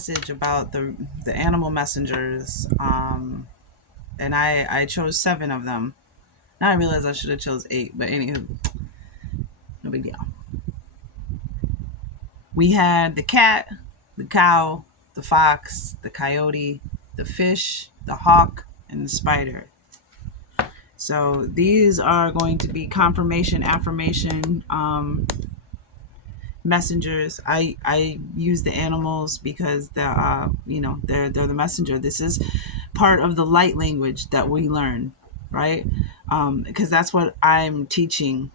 message about the animal messengers, and I chose 7 of them. Now I realize I should have chose 8, but anywho, no big deal. We had the cat, the cow, the fox, the coyote, the fish, the hawk, and the spider. So these are going to be confirmation, affirmation, messengers. I use the animals because they're the messenger. This is part of the light language that we learn, right? Because that's what I'm teaching,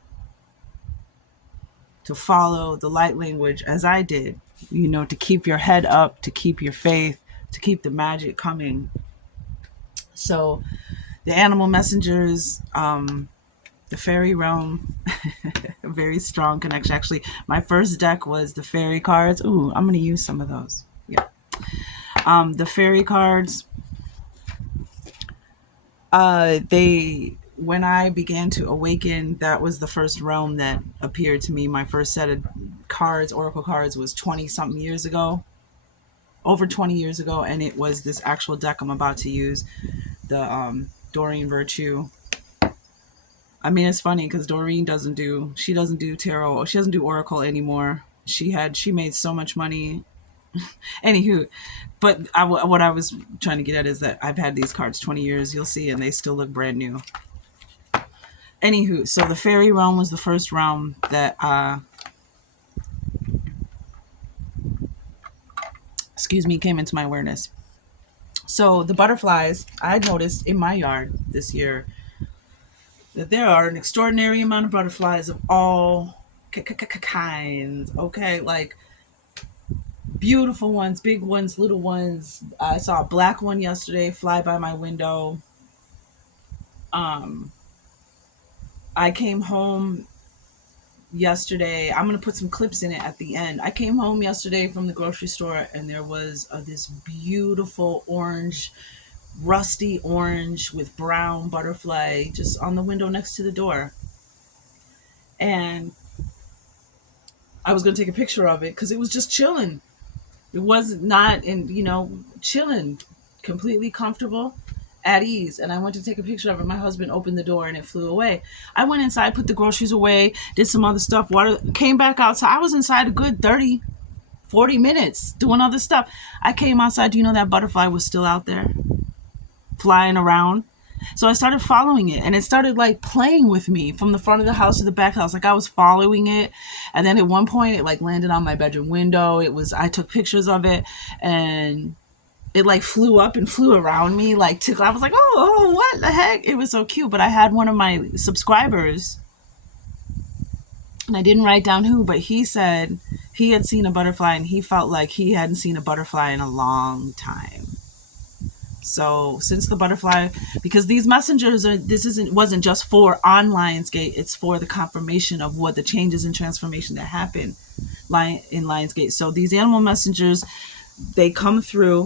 to follow the light language as I did. To keep your head up, to keep your faith, to keep the magic coming. So the animal messengers, the fairy realm, a very strong connection. Actually, my first deck was the fairy cards. Ooh, I'm going to use some of those. Yeah. The fairy cards, when I began to awaken, that was the first realm that appeared to me. My first set of cards, oracle cards, was 20 something years ago, over 20 years ago. And it was this actual deck I'm about to use, the Doreen Virtue. I mean, it's funny because Doreen doesn't do tarot. She doesn't do oracle anymore. She made so much money. Anywho, but what I was trying to get at is that I've had these cards 20 years, you'll see, and they still look brand new. Anywho, so the fairy realm was the first realm that, came into my awareness. So the butterflies, I noticed in my yard this year that there are an extraordinary amount of butterflies of all kinds. Okay, like beautiful ones, big ones, little ones. I saw a black one yesterday fly by my window. I came home yesterday. I'm going to put some clips in it at the end. I came home yesterday from the grocery store and there was this beautiful orange, rusty orange with brown butterfly just on the window next to the door. And I was going to take a picture of it because it was just chilling. It was not chilling, completely comfortable, at ease. And I went to take a picture of it. My husband opened the door and it flew away. I went inside, put the groceries away, did some other stuff, came back outside. I was inside a good 30, 40 minutes doing other stuff. I came outside. Do you know that butterfly was still out there flying around? So I started following it and it started like playing with me from the front of the house to the back house. Like I was following it. And then at one point it like landed on my bedroom window. I took pictures of it and it like flew up and flew around me. I was like, oh, what the heck? It was so cute. But I had one of my subscribers and I didn't write down who, but he said he had seen a butterfly and he felt like he hadn't seen a butterfly in a long time. So since the butterfly, because these messengers wasn't just for on Lionsgate, it's for the confirmation of what the changes and transformation that happen in Lionsgate. So these animal messengers, they come through,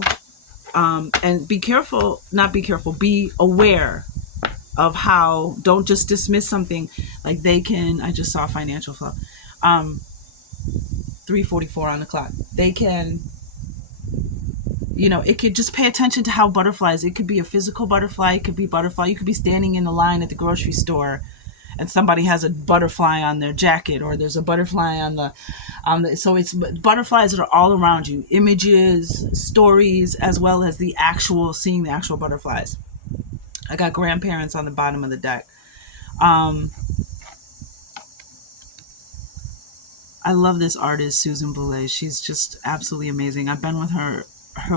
and be aware of how, don't just dismiss something. Like I just saw financial flow, 3:44 on the clock. They can, it could just pay attention to how butterflies, it could be a physical butterfly, it could be butterfly. You could be standing in the line at the grocery store and somebody has a butterfly on their jacket, or there's a butterfly on the so it's butterflies that are all around you, images, stories, as well as seeing the actual butterflies. I got grandparents on the bottom of the deck. I love this artist, Susan Boulay. She's just absolutely amazing. I've been with her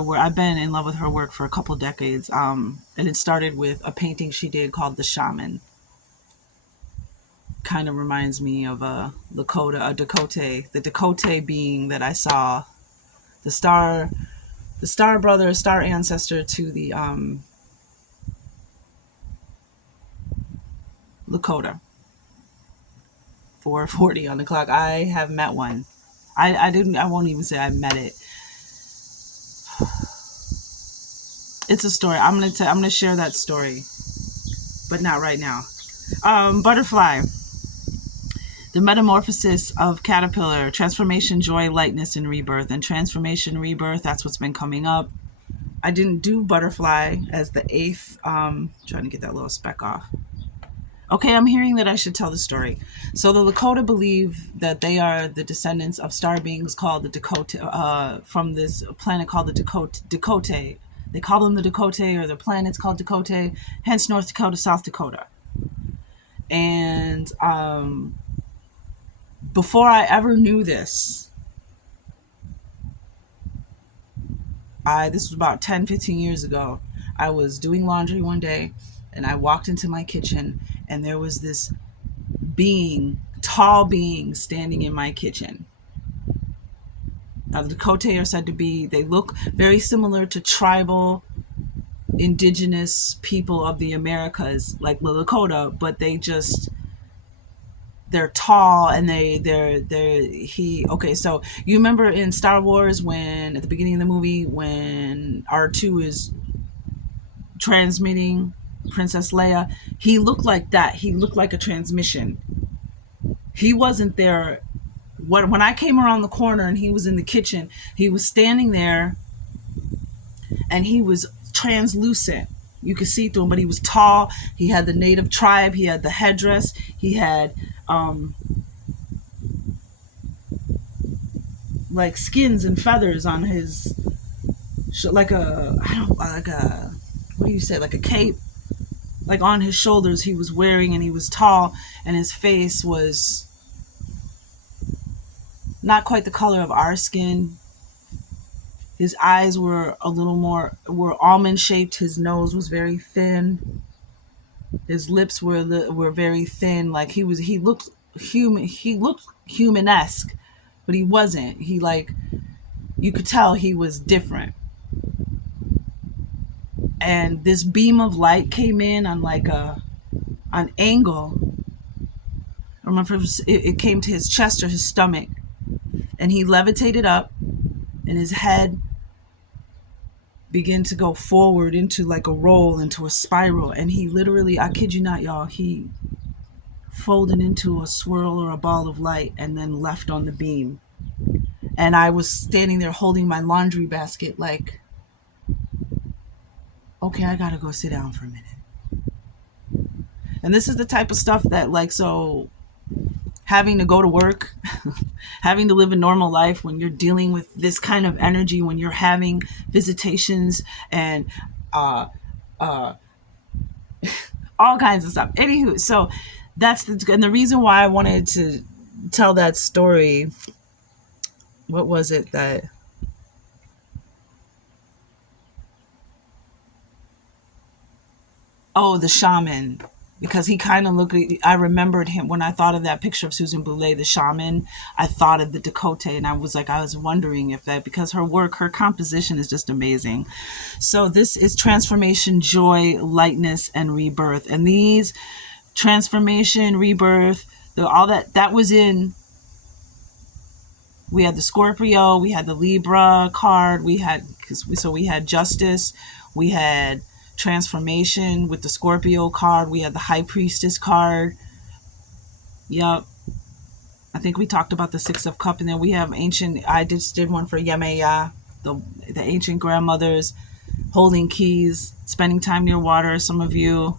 work. I've been in love with her work for a couple decades. And it started with a painting she did called The Shaman. Kind of reminds me of a Dakota. The Dakota being that I saw the star brother, star ancestor to the Lakota. 4:40 on the clock. I have met one. I won't even say I met it. It's a story. I'm gonna share that story, but not right now. Butterfly. The metamorphosis of caterpillar, transformation, joy, lightness, and rebirth. And transformation, rebirth, that's what's been coming up. I didn't do butterfly as the eighth. Trying to get that little speck off. Okay, I'm hearing that I should tell the story. So the Lakota believe that they are the descendants of star beings called the Dakota, from this planet called the Dakota. They call them the Dakota, or the planet's called Dakota, hence North Dakota, South Dakota. And before I ever knew this, this was about 10, 15 years ago. I was doing laundry one day and I walked into my kitchen and there was this tall being standing in my kitchen. Now, the Dakota are said to be, they look very similar to tribal indigenous people of the Americas, like the Lakota, but they're tall and so you remember in Star Wars when at the beginning of the movie when R2 is transmitting Princess Leia, he looked like that. He looked like a transmission. He wasn't there when I came around the corner and he was in the kitchen. He was standing there and he was translucent. You could see through him, but he was tall. He had the native tribe. He had the headdress. He had like skins and feathers on his, like a what do you say, like a cape, like on his shoulders. He was wearing, and he was tall, and his face was not quite the color of our skin. His eyes were almond shaped. His nose was very thin. His lips were very thin. Like he looked human. He looked humanesque, but he wasn't. You could tell he was different. And this beam of light came in on an angle. I remember it came to his chest or his stomach, and he levitated up, and his head began to go forward into like a roll, into a spiral. And he literally, I kid you not, y'all, he folded into a swirl or a ball of light and then left on the beam. And I was standing there holding my laundry basket like, okay, I gotta go sit down for a minute. And this is the type of stuff that so having to go to work, having to live a normal life when you're dealing with this kind of energy, when you're having visitations and all kinds of stuff. Anywho, so and the reason why I wanted to tell that story, what was it that... Oh, the shaman. Because he kind of I remembered him when I thought of that picture of Susan Boulay, the shaman. I thought of the Dakota, and I was wondering if that, because her composition is just amazing. So this is transformation, joy, lightness, and rebirth. And these transformation, rebirth, all that was in. We had the Scorpio, we had the Libra card, we had justice, we had transformation with the Scorpio card, we had the High Priestess card. Yep. I think we talked about the Six of Cups, and then we have ancient. I just did one for Yemeya, the ancient grandmothers holding keys, spending time near water. Some of you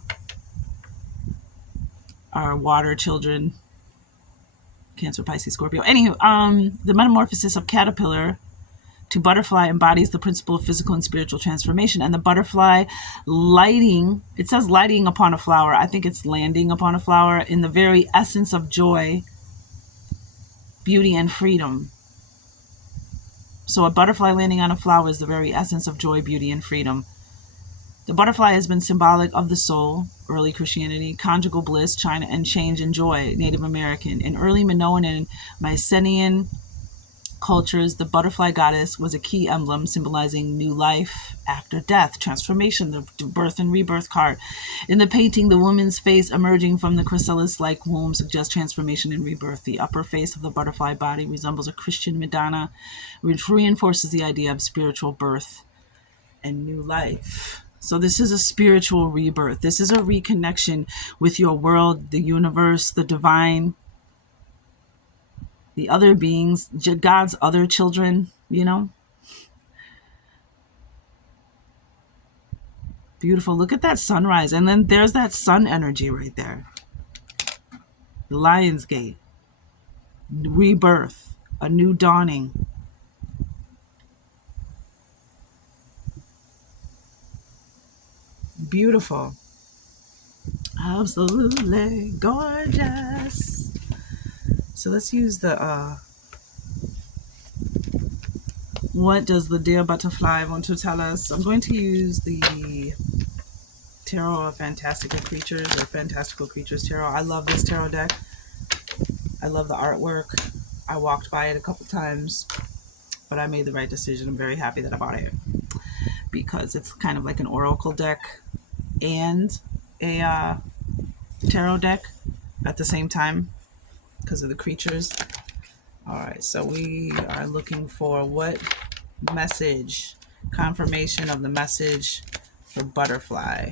are water children. Cancer, Pisces, Scorpio. Anywho, the metamorphosis of caterpillar to butterfly embodies the principle of physical and spiritual transformation. And the butterfly lighting, it says lighting upon a flower. I think it's landing upon a flower in the very essence of joy, beauty, and freedom. So a butterfly landing on a flower is the very essence of joy, beauty, and freedom. The butterfly has been symbolic of the soul, early Christianity, conjugal bliss, China, and change and joy, Native American. In early Minoan and Mycenaean cultures, the butterfly goddess was a key emblem symbolizing new life after death, transformation, the birth and rebirth card. In the painting, the woman's face emerging from the chrysalis-like womb suggests transformation and rebirth. The upper face of the butterfly body resembles a Christian Madonna, which reinforces the idea of spiritual birth and new life. So this is a spiritual rebirth. This is a reconnection with your world, the universe, the divine. the other beings, God's other children, Beautiful. Look at that sunrise. And then there's that sun energy right there. The Lion's Gate. Rebirth. A new dawning. Beautiful. Absolutely gorgeous. So let's use the what does the dear butterfly want to tell us? I'm going to use the Tarot of Fantastical Creatures, or Fantastical Creatures Tarot. I love this tarot deck. I love the artwork. I walked by it a couple times, but I made the right decision. I'm very happy that I bought it because it's kind of like an oracle deck and a tarot deck at the same time because of the creatures. All right, so we are looking for what message, confirmation of the message for butterfly.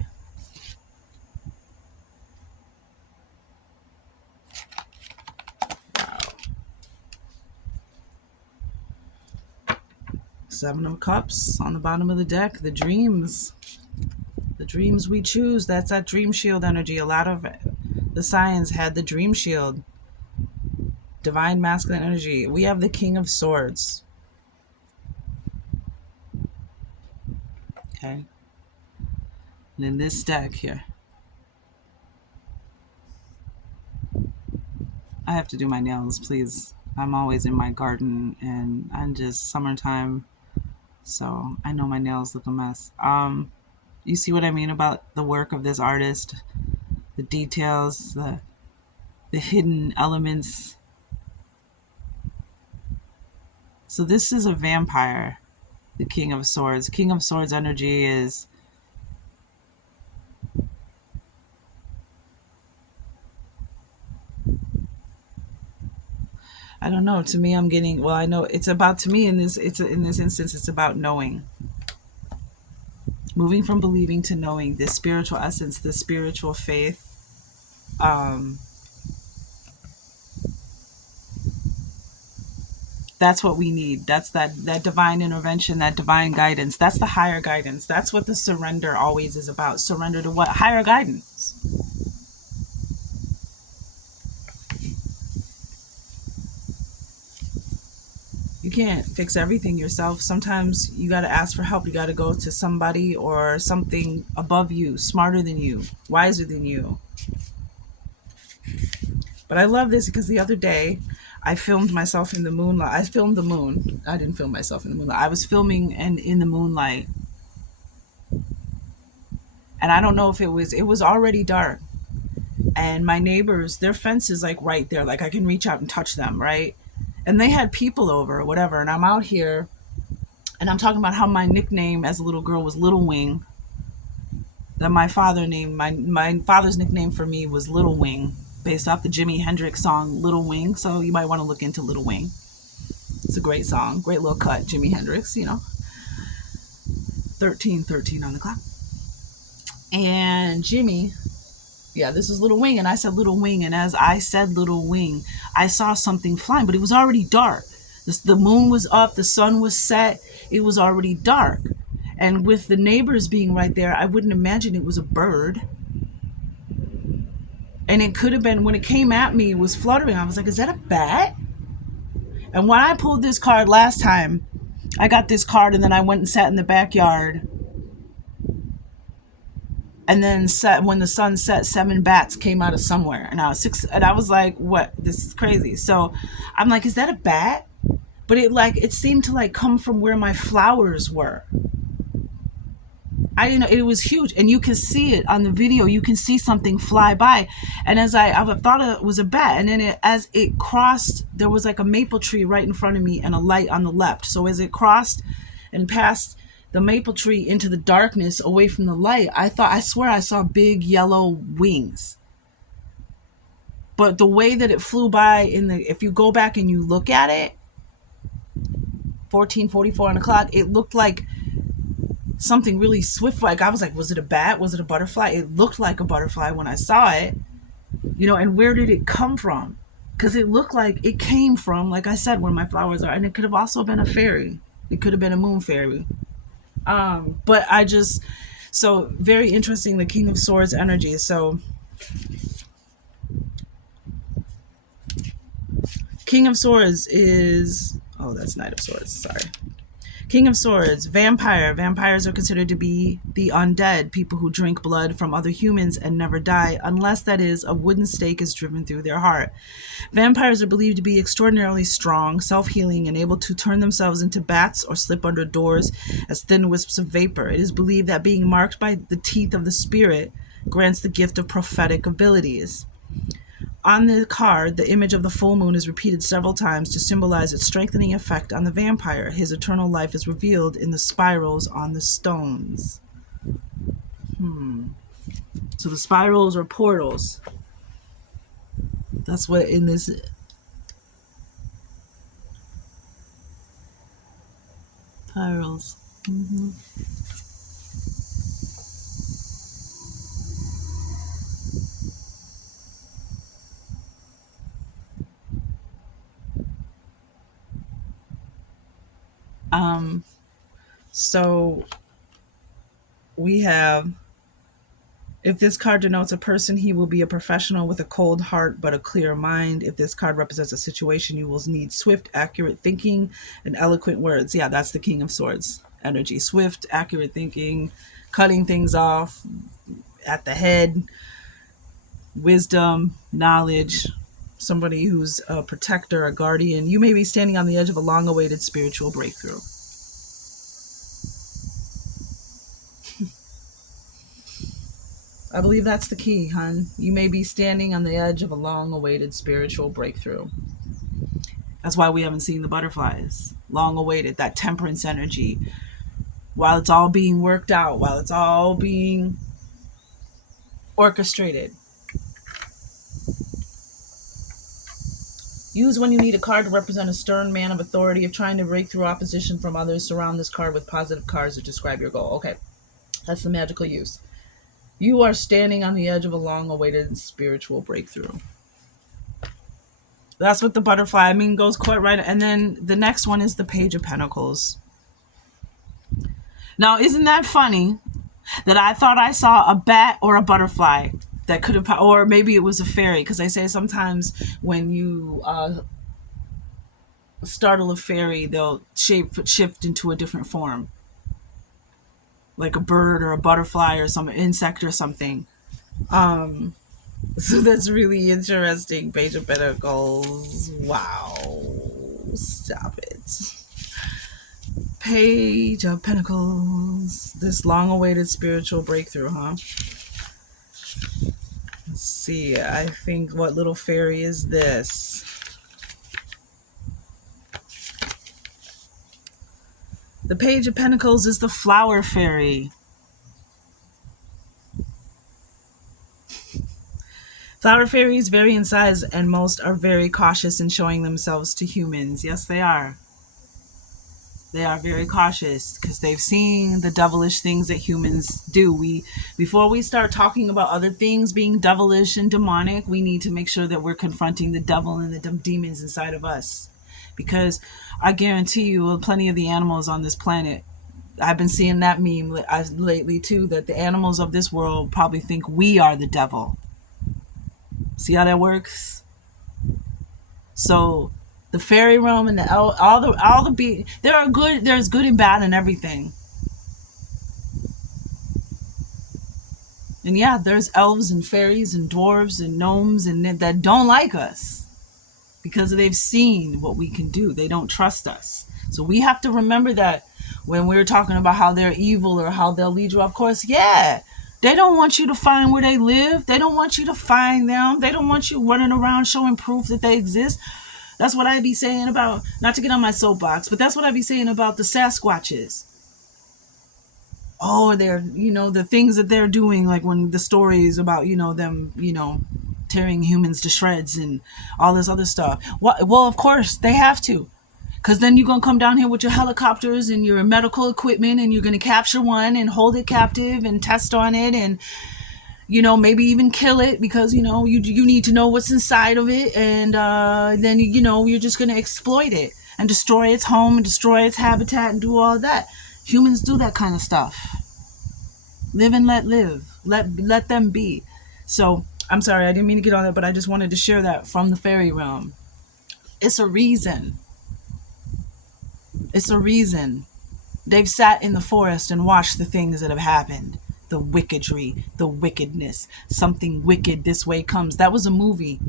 Wow. Seven of Cups on the bottom of the deck. The dreams. The dreams we choose. That's that dream shield energy. A lot of the signs had the dream shield. Divine masculine energy. We have the King of Swords. Okay. And in this deck here, I have to do my nails, please. I'm always in my garden and I'm just summertime, so I know my nails look a mess. You see what I mean about the work of this artist, the details, the hidden elements. So this is a vampire, the King of Swords. King of Swords energy is I don't know. To me, I'm getting. Well, I know it's about. To me, in this instance, it's about knowing, moving from believing to knowing. This spiritual essence, this spiritual faith. That's what we need. That's that divine intervention, that divine guidance. That's the higher guidance. That's what the surrender always is about. Surrender to what? Higher guidance. You can't fix everything yourself. Sometimes you got to ask for help. You got to go to somebody or something above you, smarter than you, wiser than you. But I love this because the other day I filmed myself in the moonlight. I filmed the moon. I didn't film myself in the moonlight. I was filming and in the moonlight. And I don't know if it was already dark. And my neighbors, their fence is like right there. Like I can reach out and touch them, right? And they had people over or whatever. And I'm out here and I'm talking about how my nickname as a little girl was Little Wing. That my father's nickname for me was Little Wing, based off the Jimi Hendrix song Little Wing. So you might want to look into Little Wing. It's a great song, great little cut, Jimi Hendrix, 1313 on the clock. And Jimmy, yeah, this is Little Wing, and I said Little Wing, and as I said Little Wing, I saw something flying, but it was already dark. The moon was up, the sun was set, it was already dark. And with the neighbors being right there, I wouldn't imagine it was a bird. And it could have been, when it came at me, it was fluttering. I was like, is that a bat? And when I pulled this card last time, I got this card and then I went and sat in the backyard. And then when the sun set, 7 bats came out of somewhere. And I was like, what? This is crazy. So I'm like, is that a bat? But it seemed to come from where my flowers were. I didn't know, it was huge. And you can see it on the video. You can see something fly by. And as I thought it was a bat. And then as it crossed, there was like a maple tree right in front of me and a light on the left. So as it crossed and passed the maple tree into the darkness away from the light, I swear I saw big yellow wings. But the way that it flew by if you go back and you look at it, 14:44 on the clock, it looked like something really swift. Like I was like, was it a bat? Was it a butterfly? It looked like a butterfly when I saw it, and where did it come from? because it looked like it came from, like I said, where my flowers are, and it could have also been a fairy. It could have been a moon fairy. But I just, so very interesting, the King of Swords energy. So King of Swords is, oh, that's Knight of Swords, sorry. King of Swords, vampire. Vampires are considered to be the undead, people who drink blood from other humans and never die, unless, that is, a wooden stake is driven through their heart. Vampires are believed to be extraordinarily strong, self-healing, and able to turn themselves into bats or slip under doors as thin wisps of vapor. It is believed that being marked by the teeth of the spirit grants the gift of prophetic abilities. On the card, the image of the full moon is repeated several times to symbolize its strengthening effect on the vampire. His eternal life is revealed in the spirals on the stones. So the spirals are portals. That's what in this. Spirals. So we have, if this card denotes a person, he will be a professional with a cold heart but a clear mind. If this card represents a situation, you will need swift, accurate thinking and eloquent words. Yeah, that's the King of Swords energy. Swift, accurate thinking, cutting things off at the head, wisdom, knowledge, somebody who's a protector, a guardian. You may be standing on the edge of a long-awaited spiritual breakthrough. I believe that's the key, hun. You may be standing on the edge of a long-awaited spiritual breakthrough. That's why we haven't seen the butterflies. Long-awaited, that temperance energy. While it's all being worked out, while it's all being orchestrated. Use when you need a card to represent a stern man of authority, of trying to break through opposition from others. Surround this card with positive cards to describe your goal. Okay, that's the magical use. You are standing on the edge of a long-awaited spiritual breakthrough. That's what the butterfly, I mean, goes quite right. And then the next one is the Page of Pentacles. Now, isn't that funny that I thought I saw a bat or a butterfly that could have, or maybe it was a fairy, because I say sometimes when you startle a fairy, they'll shift into a different form, like a bird or a butterfly or some insect or something. So that's really interesting. Page of Pentacles. Wow. Stop it. Page of Pentacles. This long-awaited spiritual breakthrough, huh? Let's see. I think, what little fairy is this? The Page of Pentacles is the flower fairy. Flower fairies vary in size, and most are very cautious in showing themselves to humans. Yes, they are. They are very cautious because they've seen the devilish things that humans do. Before we start talking about other things being devilish and demonic, we need to make sure that we're confronting the devil and the demons inside of us. Because I guarantee you, plenty of the animals on this planet, I've been seeing that meme lately too, that the animals of this world probably think we are the devil. See how that works? So the fairy realm and there's good and bad in everything. And yeah, there's elves and fairies and dwarves and gnomes and that don't like us because they've seen what we can do. They don't trust us. So we have to remember that when we're talking about how they're evil or how they'll lead you off course. Yeah, they don't want you to find where they live. They don't want you to find them. They don't want you running around showing proof that they exist. That's what I be saying about, not to get on my soapbox, but that's what I be saying about the Sasquatches. Oh, they're, the things that they're doing, like when the stories about, them, tearing humans to shreds and all this other stuff. Well, of course, they have to. Because then you're going to come down here with your helicopters and your medical equipment and you're going to capture one and hold it captive and test on it. And Maybe even kill it because you need to know what's inside of it, and then you're just going to exploit it and destroy its home and destroy its habitat and do all that. Humans do that kind of stuff. Live and let live. Let them be. So I'm sorry, I didn't mean to get on that, but I just wanted to share that from the fairy realm. It's a reason. It's a reason. They've sat in the forest and watched the things that have happened. The wickedry, the wickedness. Something wicked this way comes. That was a movie.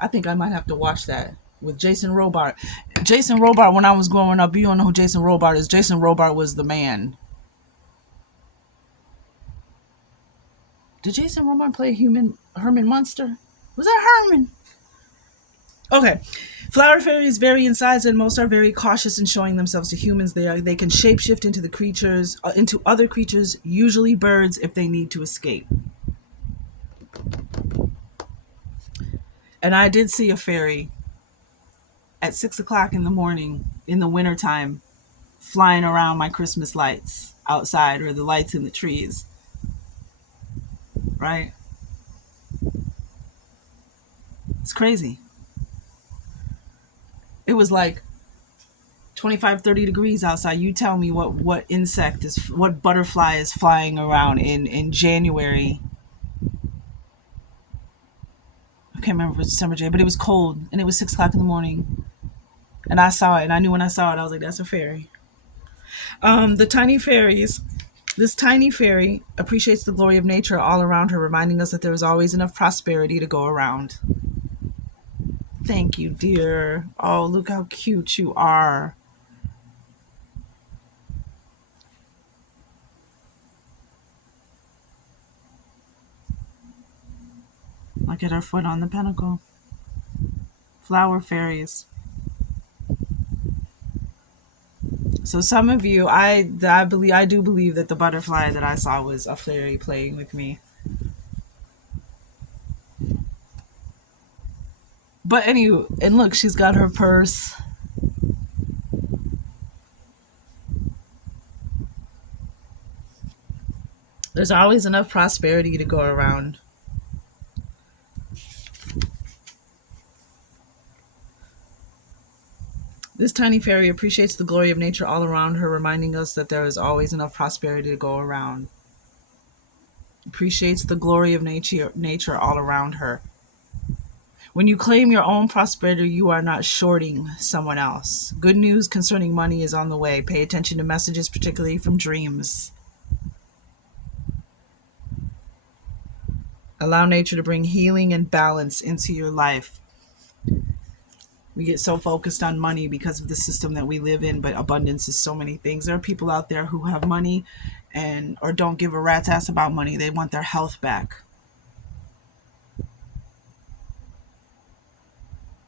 I think I might have to watch that with Jason Robart. Jason Robart, when I was growing up, you don't know who Jason Robart is. Jason Robart was the man. Did Jason Robart play Herman Munster? Was that Herman? Okay. Flower fairies vary in size, and most are very cautious in showing themselves to humans. They can shapeshift into other creatures, usually birds, if they need to escape. And I did see a fairy at 6 o'clock in the morning in the wintertime, flying around my Christmas lights outside, or the lights in the trees. Right? It's crazy. It was like 25, 30 degrees outside. You tell me what butterfly is flying around in January. I can't remember if it was December, January, but it was cold and it was 6 o'clock in the morning. And I saw it, and I knew when I saw it, I was like, that's a fairy. The tiny fairies. This tiny fairy appreciates the glory of nature all around her, reminding us that there is always enough prosperity to go around. Thank you, dear. Oh, look how cute you are. Look at her foot on the pentacle. Flower fairies. So some of you, I do believe that the butterfly that I saw was a fairy playing with me. But anyway, and look, she's got her purse. There's always enough prosperity to go around. This tiny fairy appreciates the glory of nature all around her, reminding us that there is always enough prosperity to go around. Appreciates the glory of nature all around her. When you claim your own prosperity, you are not shorting someone else. Good news concerning money is on the way. Pay attention to messages, particularly from dreams. Allow nature to bring healing and balance into your life. We get so focused on money because of the system that we live in, but abundance is so many things. There are people out there who have money or don't give a rat's ass about money. They want their health back.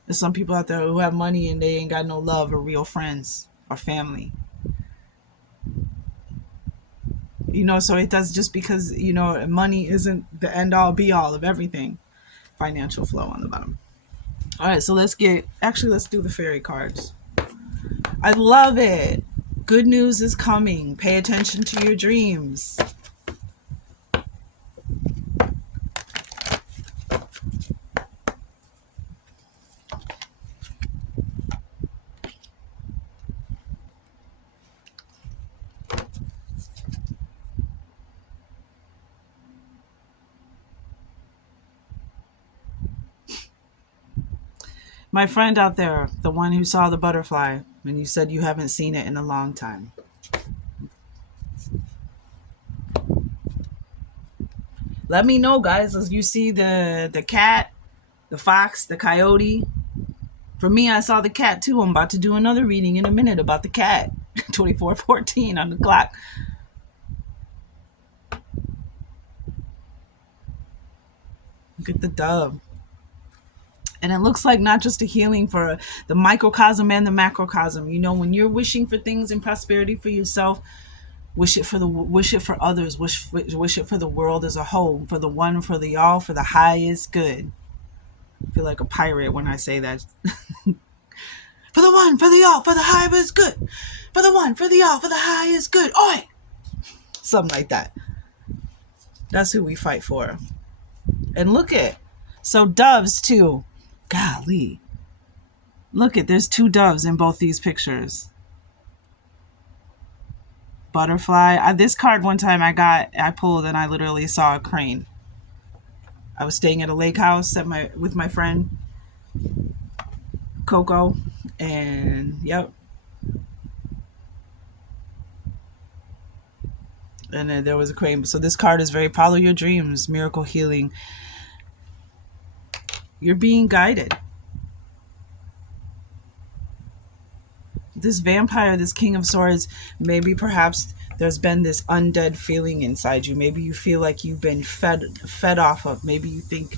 There's some people out there who have money and they ain't got no love or real friends or family. So it does, just because, money isn't the end all be all of everything. Financial flow on the bottom. All right, so let's do the fairy cards. I love it. Good news is coming. Pay attention to your dreams. My friend out there, the one who saw the butterfly, and you said you haven't seen it in a long time. Let me know, guys, as you see the cat, the fox, the coyote. For me, I saw the cat too. I'm about to do another reading in a minute about the cat. 24:14 on the clock. Look at the dove. And it looks like not just a healing for the microcosm and the macrocosm. When you're wishing for things and prosperity for yourself, wish it for others, wish it for the world as a whole, for the one, for the all, for the highest good. I feel like a pirate when I say that. For the one, for the all, for the highest good. For the one, for the all, for the highest good. Oi! Something like that. That's who we fight for. And look at, so doves too. Golly. Look at, there's two doves in both these pictures. Butterfly. This card one time I pulled and I literally saw a crane. I was staying at a lake house with my friend Coco, and yep. And then there was a crane. So this card is very follow your dreams, miracle healing. You're being guided. This vampire, this King of Swords, maybe perhaps there's been this undead feeling inside you. Maybe you feel like you've been fed off of. Maybe you think,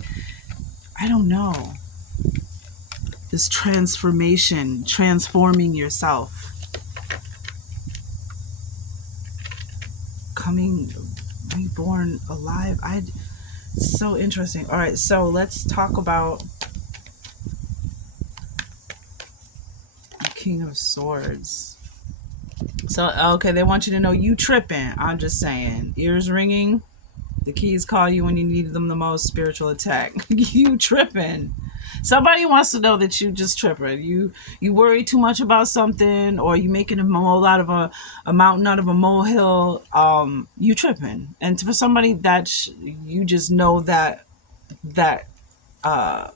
I don't know. This transformation, transforming yourself. Coming reborn alive. It's so interesting. All right, so let's talk about King of Swords. So, okay, they want you to know you tripping. I'm just saying. Ears ringing. The keys call you when you need them the most. Spiritual attack. You tripping. Somebody wants to know that you just tripping. You worry too much about something, or you making a mole out of a mountain out of a molehill. You tripping. And for somebody that you just know that uh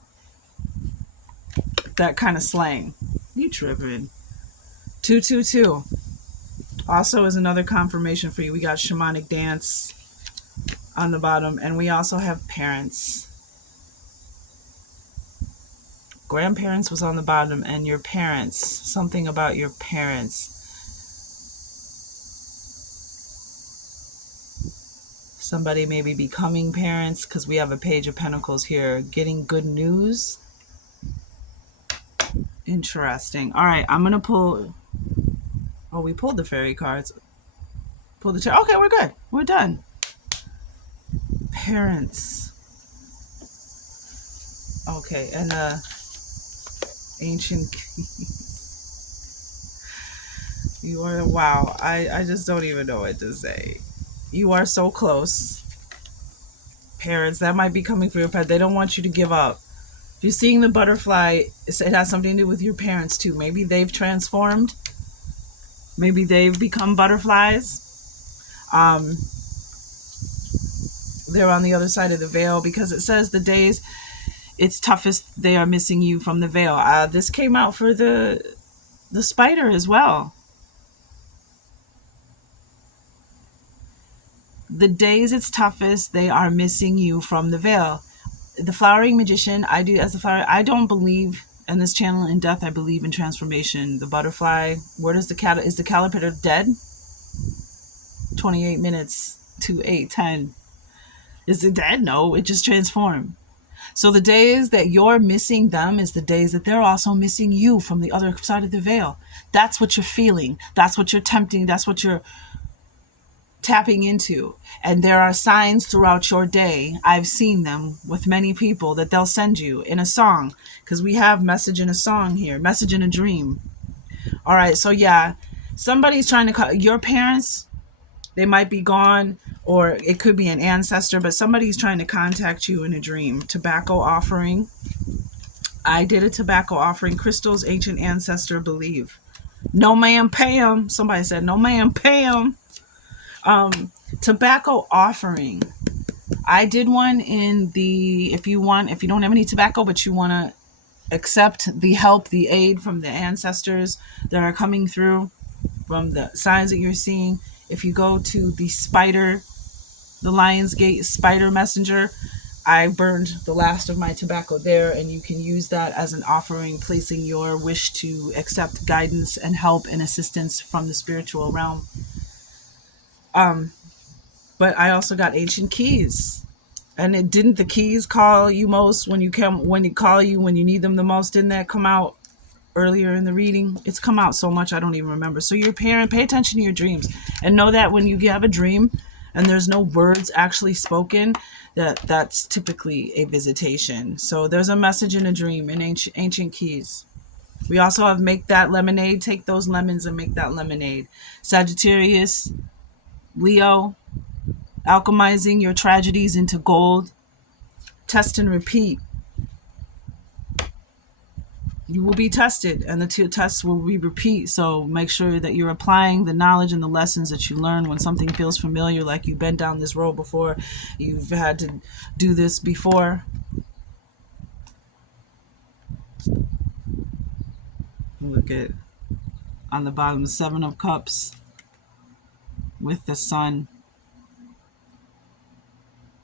that kind of slang. You tripping. 222 also is another confirmation for you. We got shamanic dance on the bottom, and we also have parents. Grandparents was on the bottom, and your parents. Something about your parents. Somebody may be becoming parents, because we have a Page of Pentacles here. Getting good news. Interesting. All right, I'm going to pull... Oh, we pulled the fairy cards. Pull the chair. Okay, we're good. We're done. Parents. Okay, and ancient keys. You are, wow. I just don't even know what to say. You are so close. Parents, that might be coming for your pet. They don't want you to give up. If you're seeing the butterfly, it has something to do with your parents too. Maybe they've transformed. Maybe they've become butterflies. They're on the other side of the veil, because it says the days it's toughest, they are missing you from the veil. This came out for the spider as well. The days it's toughest, they are missing you from the veil. The flowering magician, I do as the flower. I don't believe in this channel in death. I believe in transformation. The butterfly. Where does is the caterpillar dead? 28 minutes to 8:10. Is it dead? No, it just transformed. So the days that you're missing them is the days that they're also missing you from the other side of the veil. That's what you're feeling. That's what you're tempting. That's what you're tapping into. And there are signs throughout your day. I've seen them with many people that they'll send you in a song, because we have message in a song here, message in a dream. All right, so yeah, somebody's trying to call your parents. They might be gone, or it could be an ancestor, but somebody's trying to contact you in a dream. Tobacco offering. I did a tobacco offering. Crystals, ancient ancestor, believe. No ma'am, pay 'em. Somebody said, no ma'am, pay 'em. Tobacco offering. I did one in the, if you don't have any tobacco, but you want to accept the help, the aid from the ancestors that are coming through, from the signs that you're seeing. If you go to the spider, the Lionsgate spider messenger, I burned the last of my tobacco there, and you can use that as an offering, placing your wish to accept guidance and help and assistance from the spiritual realm. But I also got ancient keys. And it didn't the keys call you most when you call you when you need them the most? Didn't that come out earlier in the reading? It's come out so much I don't even remember. So your parent, pay attention to your dreams, and know that when you have a dream and there's no words actually spoken, that's typically a visitation. So there's a message in a dream in ancient keys. We also have make that lemonade. Take those lemons and make that lemonade. Sagittarius, Leo, alchemizing your tragedies into gold. Test and repeat. You will be tested, and the tests will be repeat. So make sure that you're applying the knowledge and the lessons that you learn. When something feels familiar, like you've been down this road before, you've had to do this before. Look at on the bottom, 7 of Cups with the Sun.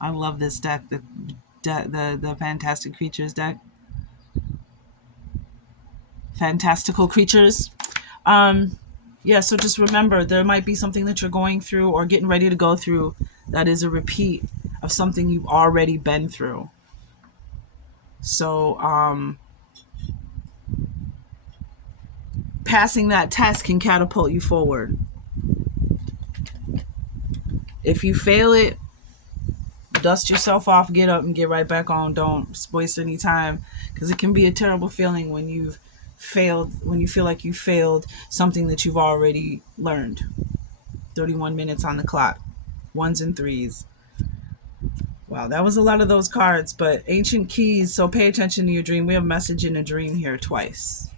I love this deck, the Fantastic Creatures deck. Fantastical Creatures. Yeah, so just remember, there might be something that you're going through or getting ready to go through that is a repeat of something you've already been through. So passing that test can catapult you forward. If you fail it, dust yourself off, get up, and get right back on. Don't waste any time, because it can be a terrible feeling when you've failed, when you feel like you failed something that you've already learned. 31 minutes on the clock. 1s and 3s. Wow, that was a lot of those cards, but Ancient Keys, so pay attention to your dream. We have message in a dream here twice.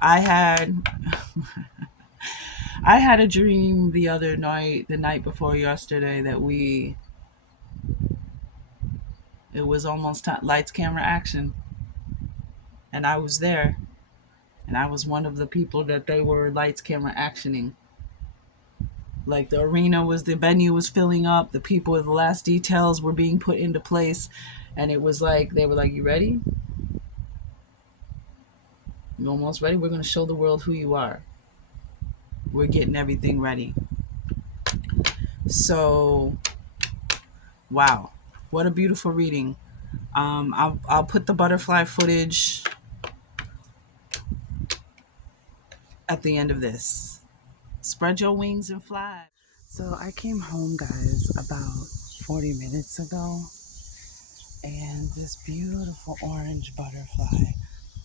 I had a dream the other night, the night before yesterday, that it was almost lights, camera, action. And I was there. And I was one of the people that they were lights, camera, actioning. Like the venue was filling up, the people with the last details were being put into place. And it was like, they were like, you ready? You almost ready? We're going to show the world who you are. We're getting everything ready. So, wow. What a beautiful reading. I'll put the butterfly footage at the end of this. Spread your wings and fly. So I came home, guys, about 40 minutes ago, and this beautiful orange butterfly,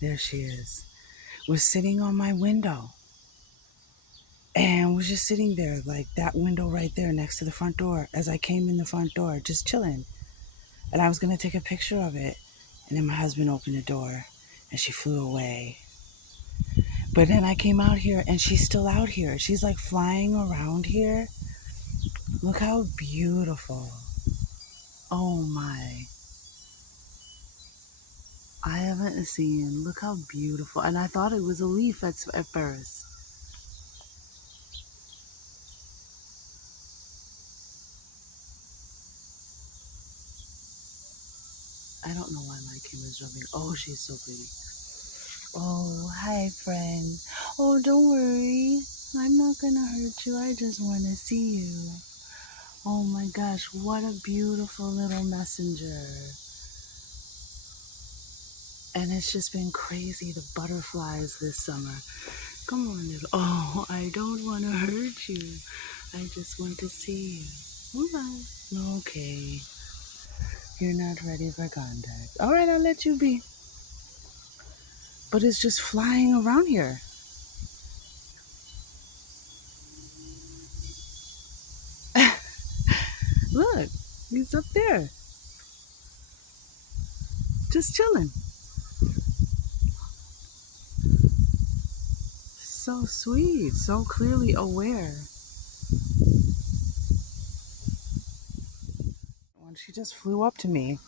there she is, was sitting on my window, and was just sitting there, like that window right there next to the front door, as I came in the front door, just chilling. And I was going to take a picture of it, and then my husband opened the door, and she flew away. But then I came out here, and she's still out here. She's like flying around here. Look how beautiful. Oh my. I haven't seen. Look how beautiful. And I thought it was a leaf at first. I don't know why my camera's jumping. Oh, she's so pretty. Oh, hi, friend. Oh, don't worry. I'm not going to hurt you. I just want to see you. Oh my gosh, what a beautiful little messenger. And it's just been crazy, the butterflies this summer. Come on, little. Oh, I don't want to hurt you. I just want to see you. Bye. Okay. You're not ready for contact. All right, I'll let you be. But it's just flying around here. Look, he's up there. Just chilling. So sweet, so clearly aware. When she just flew up to me.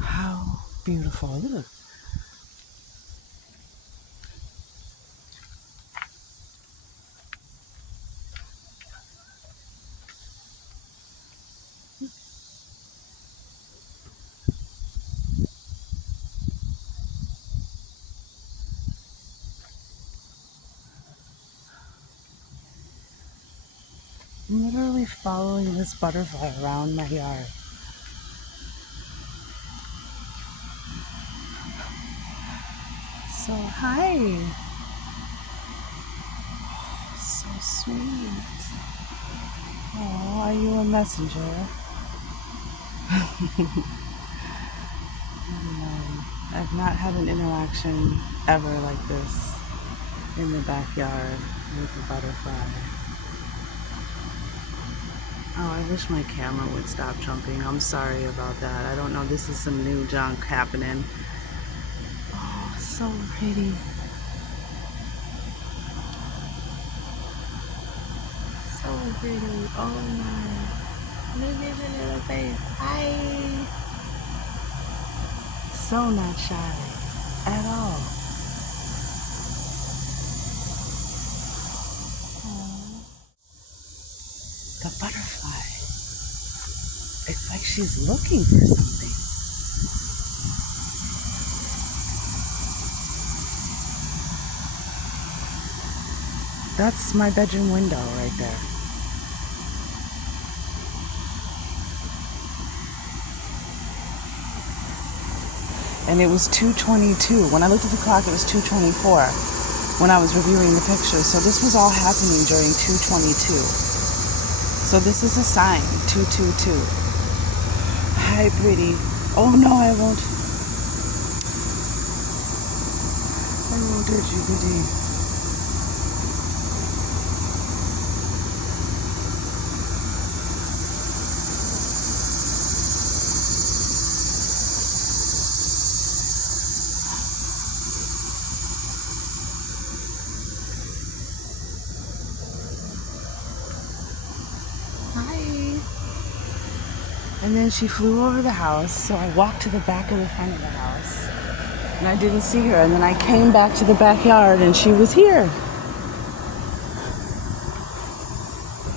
How beautiful. Look. I'm literally following this butterfly around my yard. So, hi. So sweet. Oh, are you a messenger? I've not had an interaction ever like this in the backyard with a butterfly. Oh, I wish my camera would stop jumping. I'm sorry about that. I don't know. This is some new junk happening. Oh, so pretty. So pretty. Oh my. Look at your little face. Hi. So not shy at all. The butterfly. It's like she's looking for something. That's my bedroom window right there. And it was 2:22. When I looked at the clock, it was 2:24 when I was reviewing the pictures. So this was all happening during 2:22. So this is a sign, 222. Hi, pretty. Oh no, I won't. I won't hurt you, pretty. Hi. And then she flew over the house, so I walked to the back of the front of the house. And I didn't see her. And then I came back to the backyard and she was here.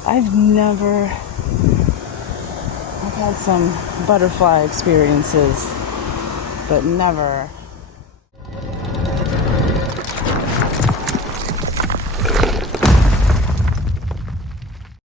I've had some butterfly experiences, but never